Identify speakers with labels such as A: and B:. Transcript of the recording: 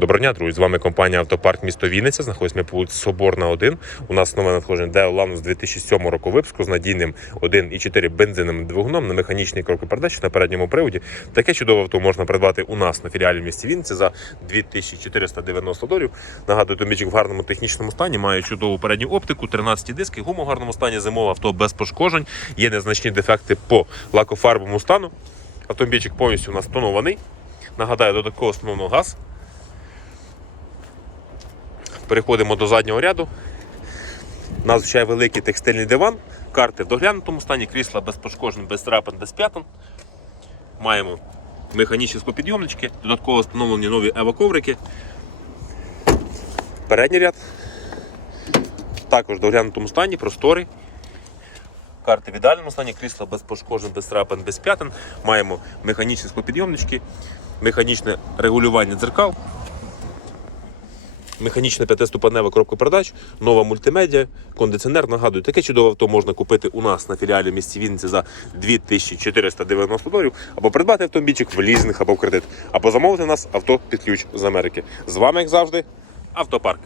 A: Доброго дня, друзі. З вами компанія Автопарк місто Вінниця. Знаходимося по вулиці Соборна 1. У нас нове надходження Deo Lanus 2007 року випуску з надійним 1,4 бензиновим двигуном на механічній передач на передньому приводі. Таке чудове авто можна придбати у нас на філіалі в місті Вінниці за 2490 доларів. Нагадую, домічок в гарному технічному стані, має чудову передню оптику, 13 диски, гуму в гарному стані, зимове авто без пошкоджень. Є незначні дефекти по лакофарбовому стану. Автомобільчик повністю у нас тонований. Нагадаю, додатково встановлено газ. Переходимо до заднього ряду. У великий текстильний диван, карти в доглянутому стані, крісла без пошкоджень, без трапин, без п'ятон. Маємо механічні склопідйомнички, додатково встановлені нові евоковрики. Передній ряд. Також в доглянутому стані, просторий. Карти в ідеальному стані, крісла без пошкоджень, без трапин, без п'ятин. Маємо механічні склопідйомнички, механічне регулювання дзеркал. Механічна п'ятиступанева коробка передач, нова мультимедіа, кондиціонер. Нагадую, таке чудове авто можна купити у нас на філіалі місті Вінниці за 2490 доларів, або придбати автомобільчик в лізинг або в кредит, або замовити у нас авто під ключ з Америки. З вами, як завжди, автопарк.